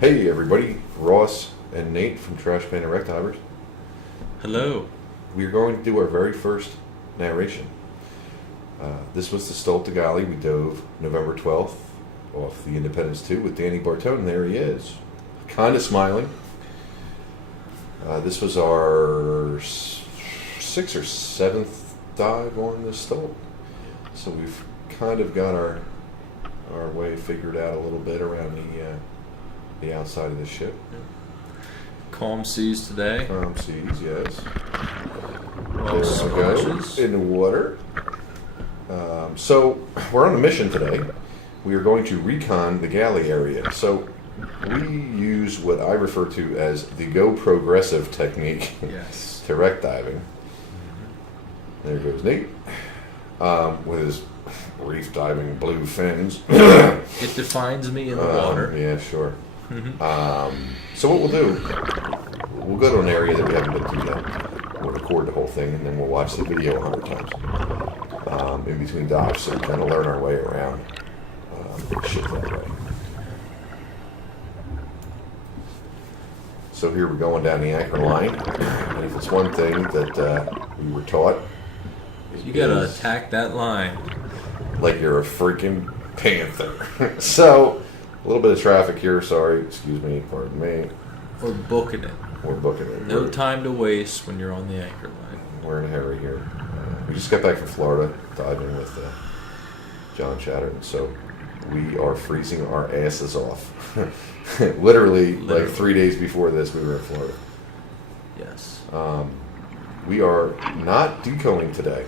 Hey everybody, Ross and Nate from Trash Pan and Wreck Divers. Hello. We are going to do our very first narration. This was the Stolt Galley. We dove November 12th off the Independence 2 with Danny Bartone, and there he is, kind of smiling. This was our sixth or seventh dive on the Stolt. So we've kind of got our way figured out a little bit around the outside of the ship. Calm seas today. Calm seas, yes. Well, splashes. In the water. So we're on a mission today. We are going to recon the galley area. So we use what I refer to as the go progressive technique Yes. to wreck diving. There goes Nate with his reef diving blue fins. It defines me in the water. Yeah, sure. So what we'll do, we'll go to an area that we haven't been to yet. We'll record the whole thing, and then we'll watch the video 100 times in between dives, so we kind of learn our way around shit that way. So here we're going down the anchor line, and if it's one thing that we were taught, You gotta attack that line. like you're a freaking panther. So a little bit of traffic here. Sorry, excuse me, pardon me. Or booking it. We're booking it. No time to waste when you're on the anchor line. We're in a hurry here. We just got back from Florida, diving with John Chatterton, so we are freezing our asses off. Literally, like 3 days before this, we were in Florida. Yes. We are not decoing today.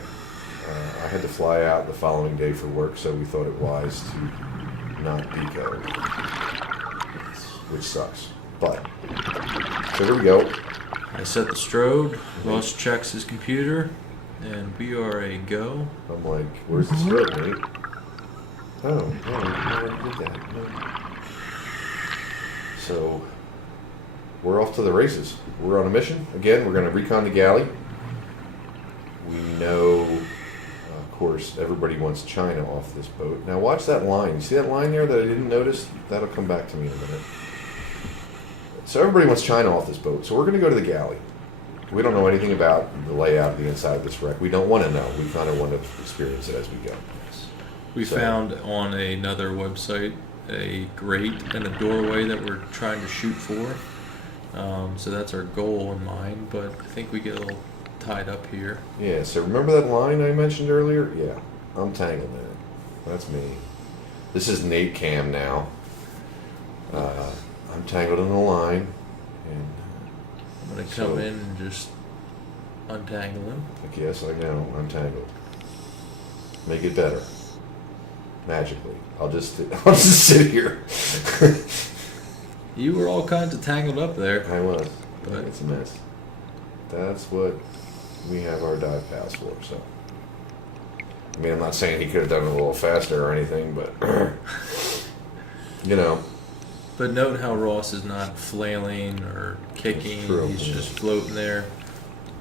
I had to fly out the following day for work, so we thought it wise to not deco, which sucks. But, so here we go. I set the strobe. Ross checks his computer, and we are a go. I'm like, where's the stroke, mate? Oh, no, I already did that. No. So, we're off to the races. We're on a mission. Again, we're going to recon the galley. We know, of course, everybody wants China off this boat. Now watch that line. You see that line there that I didn't notice? That'll come back to me in a minute. So everybody wants China off this boat. So we're going to go to the galley. We don't know anything about the layout of the inside of this wreck. We don't want to know. We kind of want to experience it as we go. We found on another website a grate and a doorway that we're trying to shoot for. So that's our goal in mind, but I think we get a little tied up here. Yeah, so remember that line I mentioned earlier? Yeah, I'm tangled in it. That's me. This is Nate Cam now. I'm tangled in the line, and I'm going to come in and just untangle him. like, yes, I know, I'm tangled. Make it better. Magically. I'll just sit here. You were all kinds of tangled up there. I was. But It's a mess. That's what we have our dive pass for, so. I mean, I'm not saying he could have done it a little faster or anything, but, you know. But note how Ross is not flailing or kicking. That's true. He's just floating there,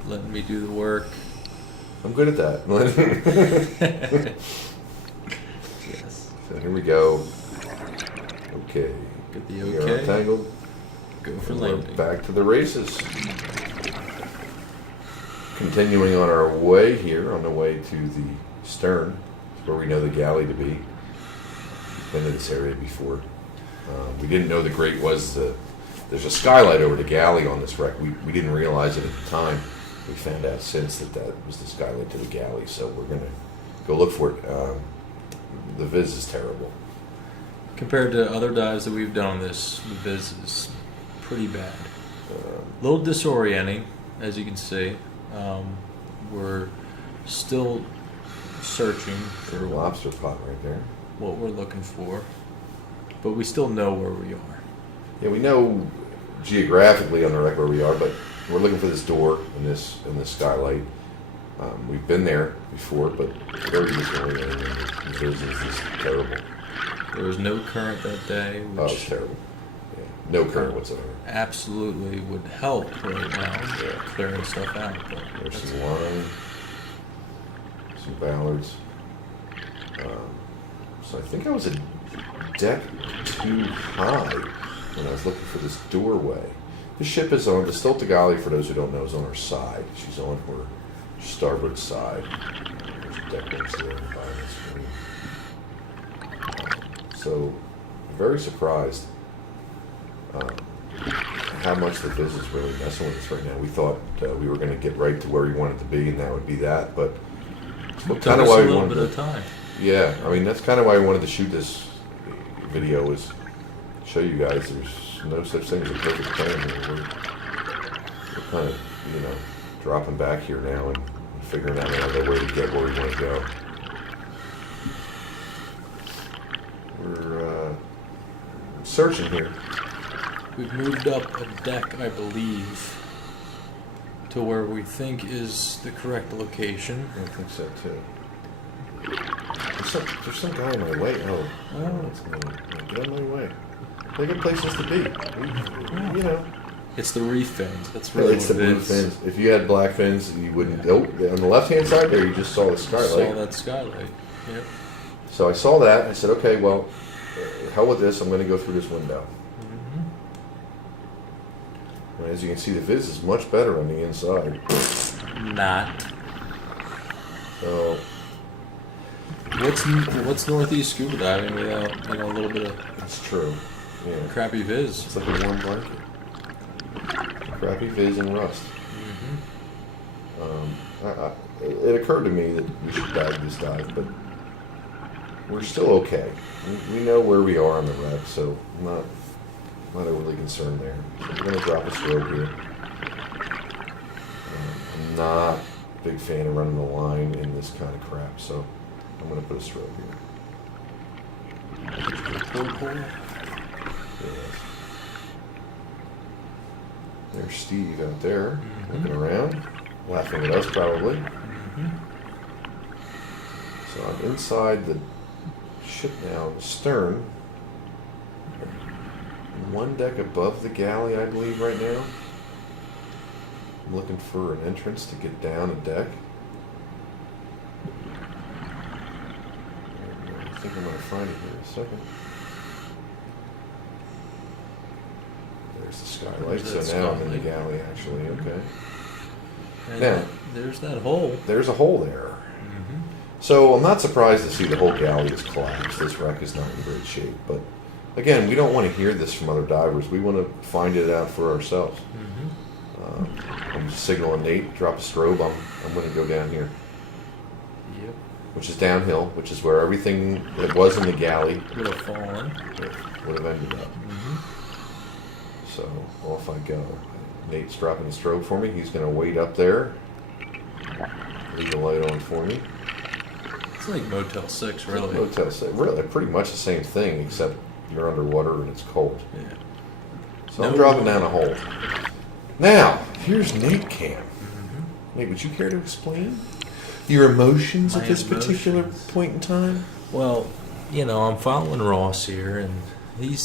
letting me do the work. I'm good at that. Yes. So here we go. Okay. Get the We are okay. untangled. Go for We're landing. back to the races. Continuing on our way here, on the way to the stern, where we know the galley to be. Been to this area before. We didn't know the grate was there's a skylight over the galley on this wreck. We didn't realize it at the time. We found out since that was the skylight to the galley, so we're going to go look for it. The viz is terrible. Compared to other dives that we've done on this, the viz is pretty bad. A little disorienting, as you can see. We're still searching There's for a lobster pot right there. what we're looking for, but we still know where we are. Yeah, we know geographically on the wreck where we are, but we're looking for this door and this skylight. We've been there before, but very disorienting. The viz is just terrible. There was no current that day, Oh, it's which terrible. Yeah, no current whatsoever. absolutely would help right now, Yeah. clearing stuff out. But There's some line, some ballards. So I think I was a deck too high and I was looking for this doorway. The ship is on, the Stolt, for those who don't know, is on her side. She's on her starboard side. There's deck links there behind the screen. So, very surprised how much the Viz is really messing with us right now. We thought we were going to get right to where we wanted to be, and that would be that, but kind of why we wanted to. Time. Yeah, I mean, that's kind of why I wanted to shoot this video, is show you guys there's no such thing as a perfect plan here. We're kind of, dropping back here now and figuring out another way to get where we want to go. We're searching here. We've moved up a deck, I believe, to where we think is the correct location. I think so too. There's some guy in my way. Oh, that's me. Get out of my way. They're good places to be. It's the reef fins. That's really it's what the it blue is. fins. If you had black fins, you wouldn't. Oh, on the left-hand side there, you just saw the skylight. Saw that skylight. Yep. So I saw that. I said, okay, well, hell with this. I'm going to go through this window. And as you can see, the Viz is much better on the inside. Not. So what's northeast scuba diving without a little bit of it's true. Yeah. crappy Viz? It's like a warm blanket. Crappy Viz and rust. It occurred to me that we should dive this dive, but we're still okay. We know where we are on the wreck, so I'm not overly concerned there. So we're going to drop a strobe here. I'm not a big fan of running the line in this kind of crap, so I'm going to put a strobe here. Yes. There's Steve out there, looking around, laughing at us probably. So I'm inside the ship now, the stern. One deck above the galley, I believe, right now. I'm looking for an entrance to get down a deck. I think I'm going to find it here in a second. There's the skylight, There's so now I'm in the galley, actually, okay. And Now, there's that hole. there's a hole there. So I'm not surprised to see the whole galley is collapsed. This wreck is not in great shape, but again, we don't want to hear this from other divers. We want to find it out for ourselves. I'm just signaling Nate, drop a strobe. I'm going to go down here. Yep. Which is downhill, which is where everything that was in the galley Would have fallen. would have ended up. So off I go. Nate's dropping a strobe for me. He's going to wait up there, leave the light on for me. It's like Motel 6, really. Motel 6. Really, pretty much the same thing, except you're underwater and it's cold. Yeah. So I'm dropping down a hole. Now, here's Nate Cam. Nate, would you care to explain your emotions My at this particular emotions. point in time? Well, I'm following Ross here, and he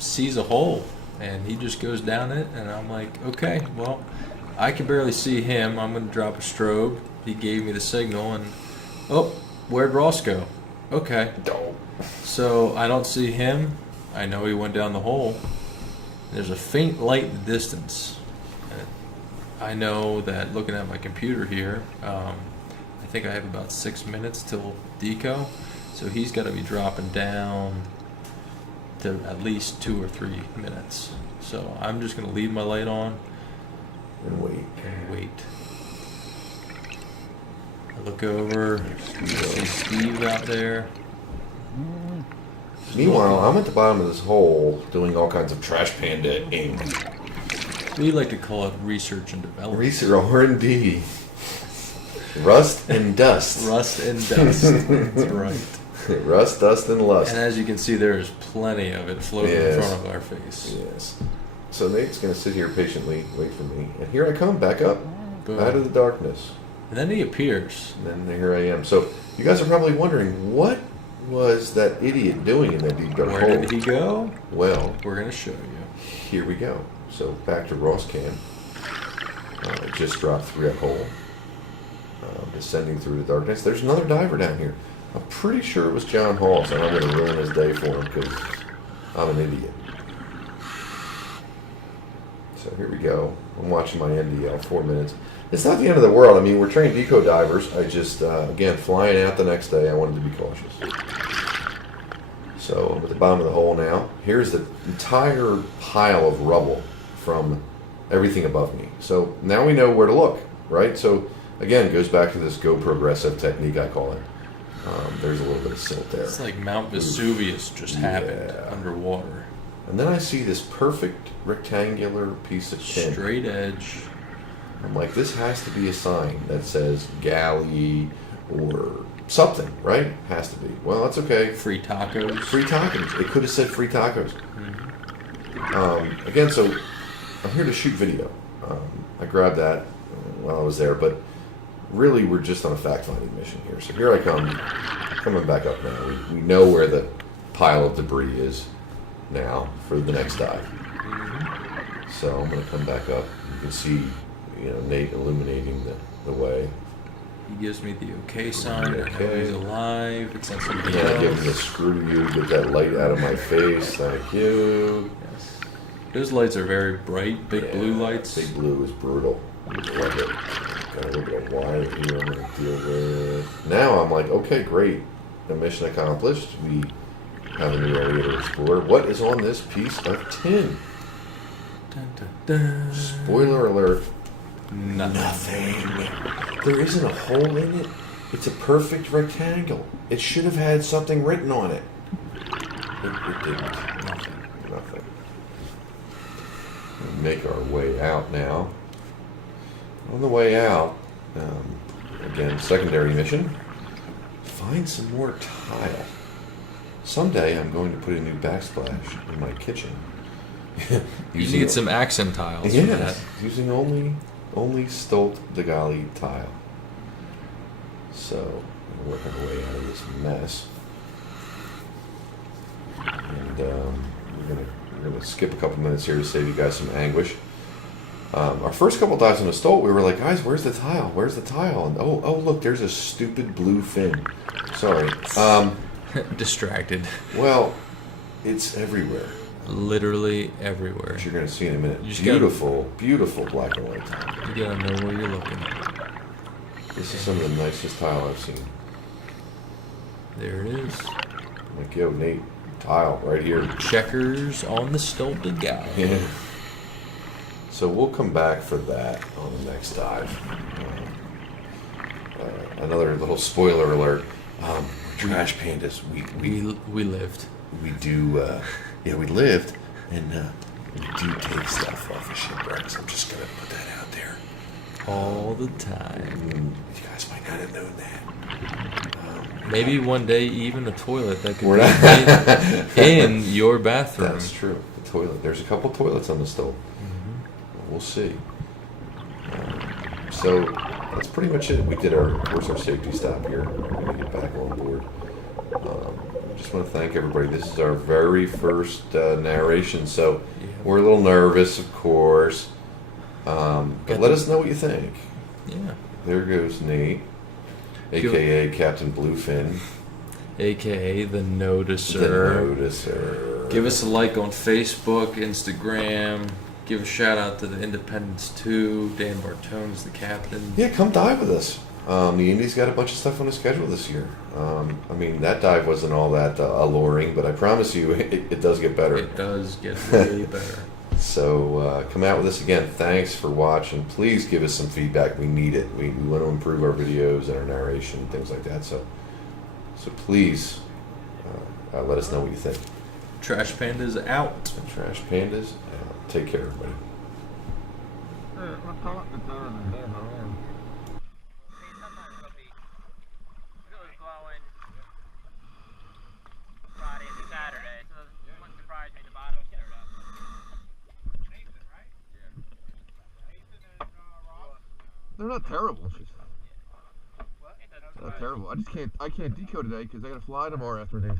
sees a hole, and he just goes down it, and I'm like, okay, well, I can barely see him. I'm going to drop a strobe. He gave me the signal, and where'd Ross go? Okay. So I don't see him. I know he went down the hole. There's a faint light in the distance. I know that looking at my computer here, I think I have about 6 minutes till deco. So he's got to be dropping down to at least 2 or 3 minutes. So I'm just going to leave my light on And wait. and wait. I look over, see Steve out there. Meanwhile, I'm at the bottom of this hole doing all kinds of trash panda-ing. We like to call it research and development. Research R&D. Rust and dust. Rust and dust. That's right. Rust, dust, and lust. And as you can see, there is plenty of it floating in front of our face. Yes. So Nate's going to sit here patiently, wait for me. And here I come, back up, Boom. out of the darkness. And then he appears. And then here I am. So you guys are probably wondering, what was that idiot doing in that deep dark hole? Where did he go? Well, We're going to show you. here we go. So back to Ross Cam. It just dropped through that hole. Descending through the darkness. There's another diver down here. I'm pretty sure it was John Hall, so I'm going to ruin his day for him because I'm an idiot. So here we go. I'm watching my NDL, 4 minutes. It's not the end of the world. I mean, we're trained deco divers. I just, again, flying out the next day, I wanted to be cautious. So I'm at the bottom of the hole now. Here's the entire pile of rubble from everything above me. So now we know where to look, right? So again, it goes back to this go progressive technique, I call it. There's a little bit of silt there. It's like Mount Vesuvius just happened underwater. And then I see this perfect rectangular piece of tin. Straight edge. I'm like, this has to be a sign that says galley or something, right? Has to be. Well, that's okay. Free tacos. Free tacos. It could have said free tacos. Again, so I'm here to shoot video. I grabbed that while I was there, but really we're just on a fact-finding mission here. So here I come, coming back up now. We know where the pile of debris is now for the next dive. So I'm going to come back up. You can see, Nate illuminating the way. He gives me the okay sign. Okay. He's alive. It's not something Yeah, else. give him the screw you, get that light out of my face. Thank you. Yes. Those lights are very bright, big blue lights. Big blue is brutal. Love it. Got a little bit of wire here I'm going to deal with. Now I'm like, okay, great. The mission accomplished. We have a new area to explore. What is on this piece of tin? Dun, dun, dun. Spoiler alert. Nothing. There isn't a hole in it. It's a perfect rectangle. It should have had something written on it. It didn't. Nothing. We make our way out now. On the way out, again, secondary mission. Find some more tile. Someday I'm going to put a new backsplash in my kitchen. You need some accent tiles for that. Yes, using only Stolt Degali tile. So, we're working our way out of this mess. And we're gonna skip a couple minutes here to save you guys some anguish. Our first couple dives on the Stolt, we were like, guys, where's the tile? Where's the tile? And oh, look, there's a stupid blue fin. Sorry. Distracted. Well, it's everywhere. Literally everywhere. Which you're going to see in a minute. You Beautiful black and white tile. You gotta know where you're looking. This is some of the nicest tile I've seen. There it is. I'm like, yo, Nate, tile right here. Checkers on the Stolt Degali. Yeah. So we'll come back for that on the next dive. Another little spoiler alert. Trash pandas. We lived. We do. We lived, and we do take stuff off of shipwrecks. I'm just gonna put that out there. All the time. You guys might not have known that. Maybe one day even a toilet that could be in your bathroom. That's true. The toilet. There's a couple toilets on the stove. We'll see. So that's pretty much it. We did our safety stop here. We're gonna get back on board. Just want to thank everybody. This is our very first narration, so we're a little nervous, of course. But let us know what you think. Yeah. There goes Nate, a.k.a. Captain Bluefin. A.k.a. The Noticer. The Noticer. Give us a like on Facebook, Instagram. Give a shout out to the Independence 2. Dan Bartone's the captain. Yeah, come dive with us. The Indies got a bunch of stuff on the schedule this year. That dive wasn't all that alluring, but I promise you it does get better. It does get way better. So come out with us again. Thanks for watching. Please give us some feedback. We need it. We want to improve our videos and our narration and things like that. So please let us know what you think. Trash Pandas out. Trash Pandas out. Take care, everybody. They're not terrible. They're not terrible. I can't decode today because I gotta fly tomorrow afternoon.